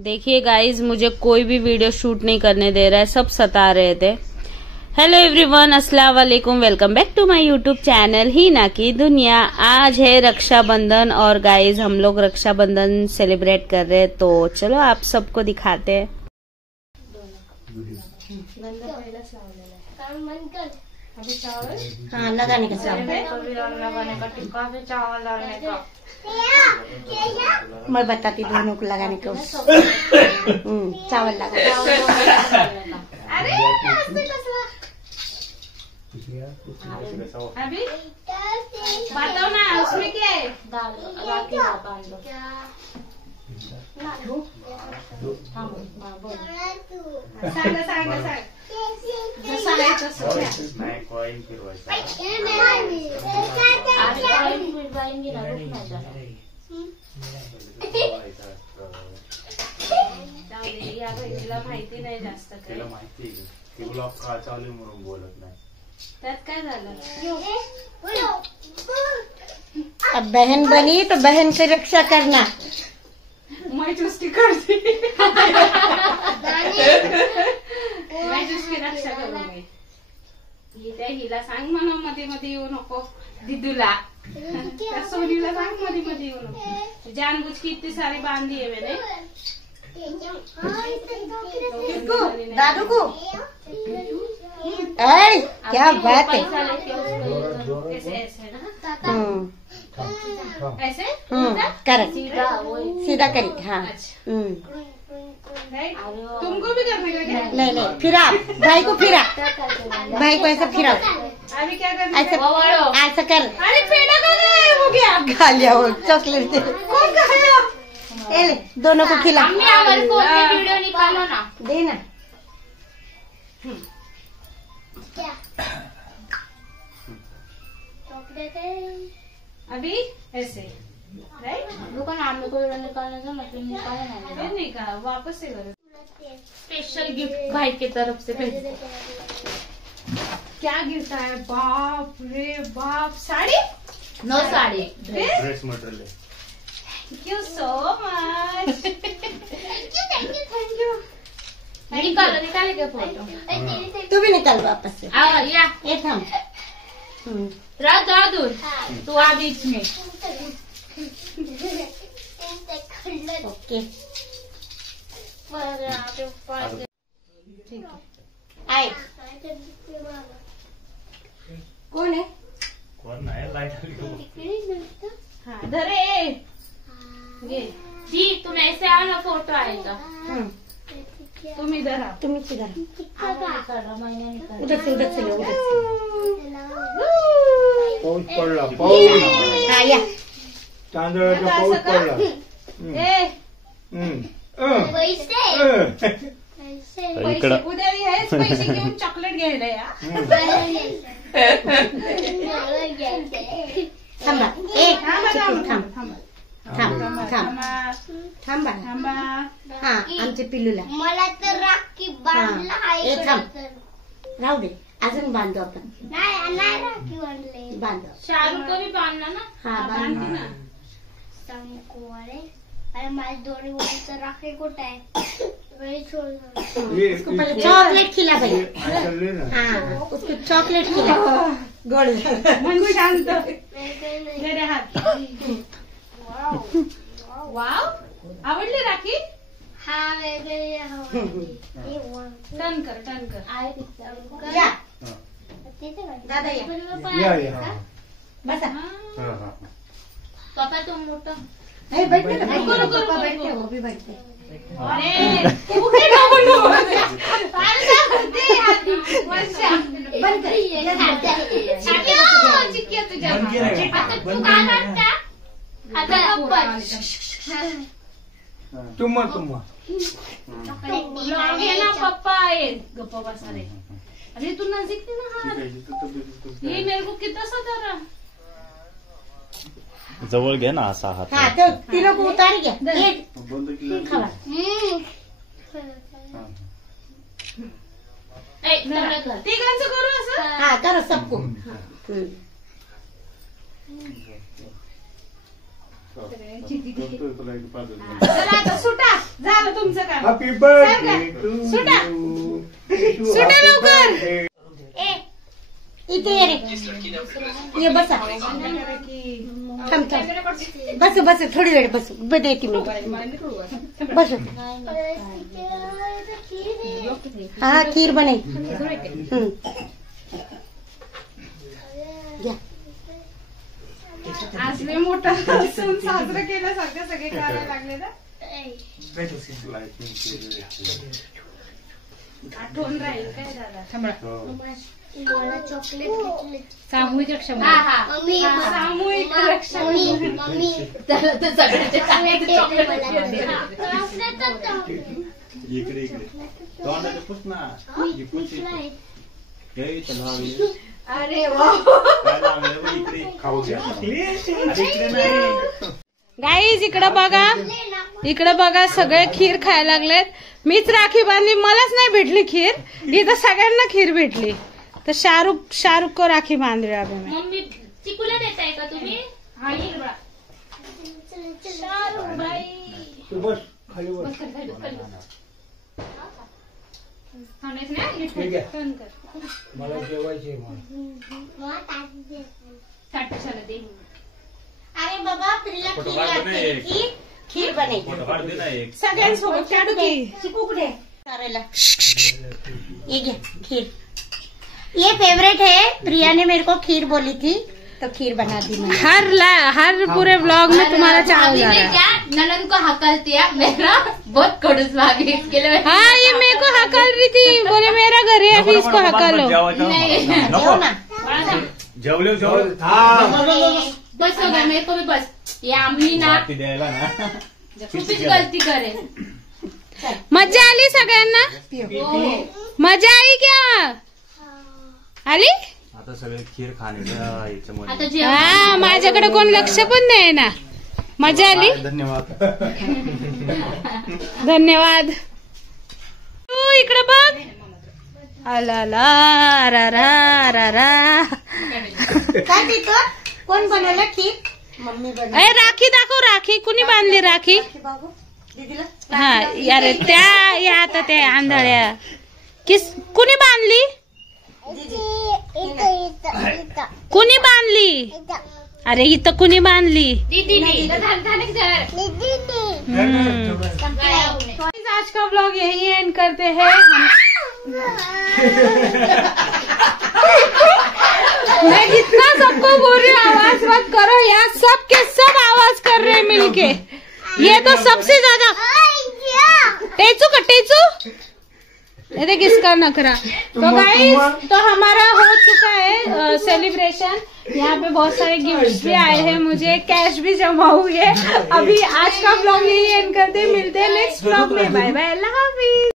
देखिए गाइज, मुझे कोई भी वीडियो शूट नहीं करने दे रहा है, सब सता रहे थे। हेलो एवरीवन, अस्सलाम वालेकुम, welcome back to my YouTube channel Heena की दुनिया। आज है रक्षाबंधन और गाइज हम लोग रक्षाबंधन सेलिब्रेट कर रहे हैं, तो चलो आप सबको दिखाते हैं। हाँ, लगाने का चावल, लगाने का टिक्का से चावल डालने का। मैं बताती दोनों को लगाने को। चावल लगा। अरे अभी बताओ ना, उसमें क्या है? दाल राखी बांध दो। सांगा सांगा सांग जसा आहे तसं नाही कॉइन फिरवायचा। अरे कॉइन फिरवाएंगे ना, रुक ना जरा। या बहिणीला माहिती नाही जास्त काय। तिला माहिती आहे की ब्लॉग का चालू म्हणून बोलत नाही। त्यात काय झालं? अब बहन बनी तो बहन की रक्षा करना। मैं चुस्की करती, मैं चुस्की रक्षा करूंगी। त्या हिला सांग म्हणा मध्ये मध्ये येऊ नको, दिदूला त्या सोनीला सांग मध्ये मध्ये येऊ नको। जानबूझ की इतनी सारी बांधी है मैंने। दादू को अरे क्या बात है। ऐसे ऐसे ऐसे करेक्ट, सीधा करी। हाँ, तुमको भी करने का क्या? नहीं फिरा भाई को, फिरा भाई को ऐसा फिराओ। अभी क्या करना? ऐसा कर। अरे पेड़ा का हो गया, खा लिया वो चॉकलेट दे। कौन खाया? ले, दोनों को खिला। हमारे फोन में वीडियो निकालो ना, देना। अभी ऐसे राइट। रुको ना, हमें कोई निकालने का मतलब निकाला ना, फिर नहीं कहा, वापस से करो। स्पेशल गिफ्ट भाई की तरफ से भेज। क्या गिफ्ट आया? बाप रे बाप, sari? No sari, dress material. Thank you so much. Thank you. निकाले क्या फोटो? तू भी निकाल वापस से। या ये थम। दूर तू आ बीच में। ओके, आए। कौन है? कौन है? लाइट हाँ धरे ये जी, तुम ऐसे आओ ना, फोटो आएगा। तुम इधर आओ, तुम इधर उधर से लो, उधर पाऊस पडला, पाऊस हाँ, या तांदळाचा पाऊस पडला। पैसे उद्या हेच पैसे घेऊन चॉकलेट घ्यायला या। थांबा, एक थांबा। हाँ, आमच्या पिल्लूला मला तर राखी बांधला आहे। राहू दे, अजून बांधू आपण। नाही राखी बांधले, बांधू। शाहरुख को भी बांधना ना। हाँ, बांधती ना। अरे माझी दोन्ही वडील तर राखी कुठे आहे? उसको पहले चॉकलेट खिला भाई। हाँ, उसको चॉकलेट खिला। गोड़ मन शांत, मेरे हात। वाव, आवडली राखी? हा, वेगळी टर्न कर। आहे या तिथे दादा, या बसा। पापा तुम मोठा नहीं, बैठते ना, रुको, पापा बैठते, वो भी बैठते। अरे तू काय बोलू? वर्षा बंद कर। चिक्किया तुझ्या बंद केलं का? आता तू काय करता? आता गप्पा तुम्हा ये ना पप्पा आहे, गप्पा बसा रे। अरे तू नजदीक थी ना हाथ, ये मेरे को कितना सता रहा। जवळ घे ना असा हात। हाँ, तो तीनों को उतार गया। एक खावा। तिघांचं करू असं? हाँ, करो सबको। चला आता सुटा, झालं तुमचं काम. हॅपी बर्थडे टू सुटा. यू. सुटा लवकर. इथे ये रे, ये बसा. थांब थांब, बस बस थोडी वेळ बस, देते मी. बस. हा खीर बने. आज लय मोठा सण साजरा केल्यासारखं सगळे करायला लागले ना. आठवण राहील काय दादा. मला चॉकलेट घेतले. सामूहिक रक्षा. मम्मी सामूहिक रक्षा. मम्मी त्याला तर सगळ्याचे इकडे तोंडाचं पुस ना. अरे वा. इकडे खाऊ घ्या. गाईज इकडं बघा, इकडं बघा, सगळे खीर खायला लागलेत. मीच राखी बांधली, मलाच नाही भेटली खीर. इथं सगळ्यांना खीर भेटली. तर शाहरुख को राखी बांध रहे अभी मैं. मम्मी चिकूला देताय का तुम्ही? हा ये बघा. तू बस खाली बस. थांबायचं नाही. ठीक आहे. फोन कर. मला जेवायचे मला. ताट कशाला दे. अरे बाबा प्रिया खीर लागते. खीर बने सगळ्यांसोबत काढू की. चिकू कुठे करायला. ये घे खीर. ये फेवरेट है, प्रिया ने मेरे को खीर बोली थी तो खीर बना दी मैंने. हर पूरे व्लॉग में तुम्हारा चावल जा रहा है. क्या ननन को हकल दिया मेरा बहुत खड़ूस भाभी इसके लिए. हाँ ये मेरे को हकल रही थी, बोले मेरा घर है अभी इसको हकलो. जेव ना. जेवले बस हो गया मेरे को भी बस. ये आमली ना खूपच गलती करे. मजा आली सगळ्यांना. मजा आई क्या आली. आता सगळे खीर खाण्याच्या आता जे हा माझ्याकडे कोण लक्ष पण नाही ना. मजा आली. धन्यवाद. धन्यवाद. तू इकडे बघ. आला काय देतो? कोण बनवलं खीर? मम्मी बनवली. ए राखी दाखव. राखी कुणी बांधली राखी. बाबू दीदीला हा यार त्या या आता त्या आंधळ्या कुणी बांधली. कुणी बांधली. अरे इथं कुणी बांधली. आज का व्लॉग यही एंड करते हैं. मैं जितना सबको बोल रही हूँ आवाज मत करो. यहाँ सब के सब आवाज कर रहे हैं मिलके. ये तो सबसे ज्यादा. टेचू का टेचू. ये देख इसका नखरा. तो गाइस तो हमारा हो चुका है सेलिब्रेशन. यहाँ पे बहुत सारे गिफ्ट्स भी आए हैं, मुझे कैश भी जमा हुई है. अभी आज का व्लॉग यही एंड करते, मिलते हैं नेक्स्ट व्लॉग में. बाय बाय, अल्लाह हाफिज.